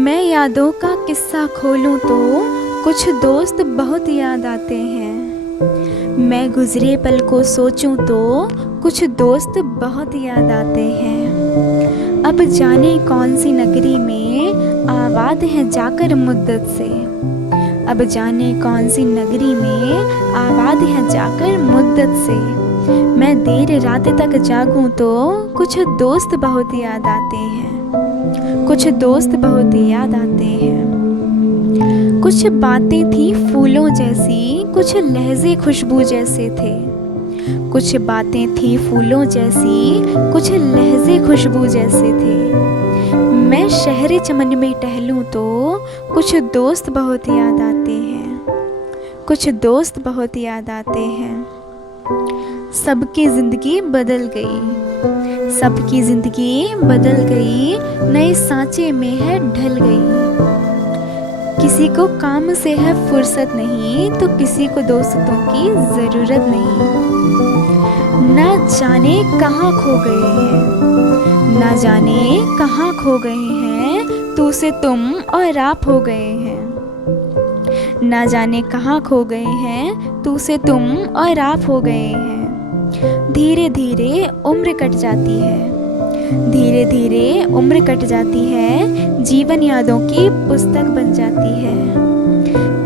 मैं यादों का किस्सा खोलूं तो कुछ दोस्त बहुत याद आते हैं। मैं गुजरे पल को सोचूं तो कुछ दोस्त बहुत याद आते हैं। अब जाने कौन सी नगरी में आबाद हैं जाकर मुद्दत से। अब जाने कौन सी नगरी में आबाद हैं जाकर मुद्दत से। मैं देर रात तक जागूं तो कुछ दोस्त बहुत याद आते हैं। कुछ दोस्त बहुत याद आते हैं। कुछ बातें थी फूलों जैसी, कुछ लहजे खुशबू जैसे थे। कुछ बातें थी फूलों जैसी, कुछ लहजे खुशबू जैसे थे। मैं शहर चमन में टहलूं तो कुछ दोस्त बहुत याद आते हैं। कुछ दोस्त बहुत याद आते हैं। सबकी ज़िंदगी बदल गई, सबकी ज़िंदगी बदल गई, नए सांचे में है ढल गई। किसी को काम से है फुर्सत नहीं तो किसी को दोस्तों की ज़रूरत नहीं। ना जाने कहाँ खो गए हैं, ना जाने कहाँ खो गए हैं, तू से तुम और आप हो गए हैं। ना जाने कहाँ खो गए हैं, तू से तुम और आप हो गए हैं। धीरे धीरे उम्र कट जाती है, धीरे धीरे उम्र कट जाती है, जीवन यादों की पुस्तक बन जाती है।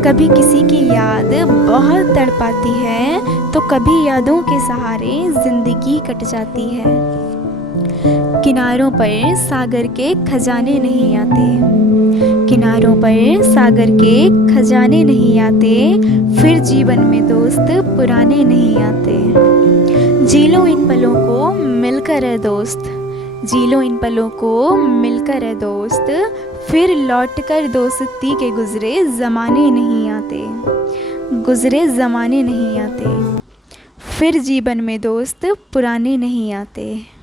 कभी किसी की याद बहुत तड़पाती है तो कभी यादों के सहारे जिंदगी कट जाती है। किनारों पर सागर के खजाने नहीं आते, किनारों पर सागर के खजाने नहीं आते, फिर जीवन में दोस्त पुराने नहीं आते। जी लो इन पलों को मिलकर है दोस्त, जी लो इन पलों को मिलकर है दोस्त, फिर लौटकर दोस्ती के गुजरे ज़माने नहीं आते, गुजरे ज़माने नहीं आते, फिर जीवन में दोस्त पुराने नहीं आते।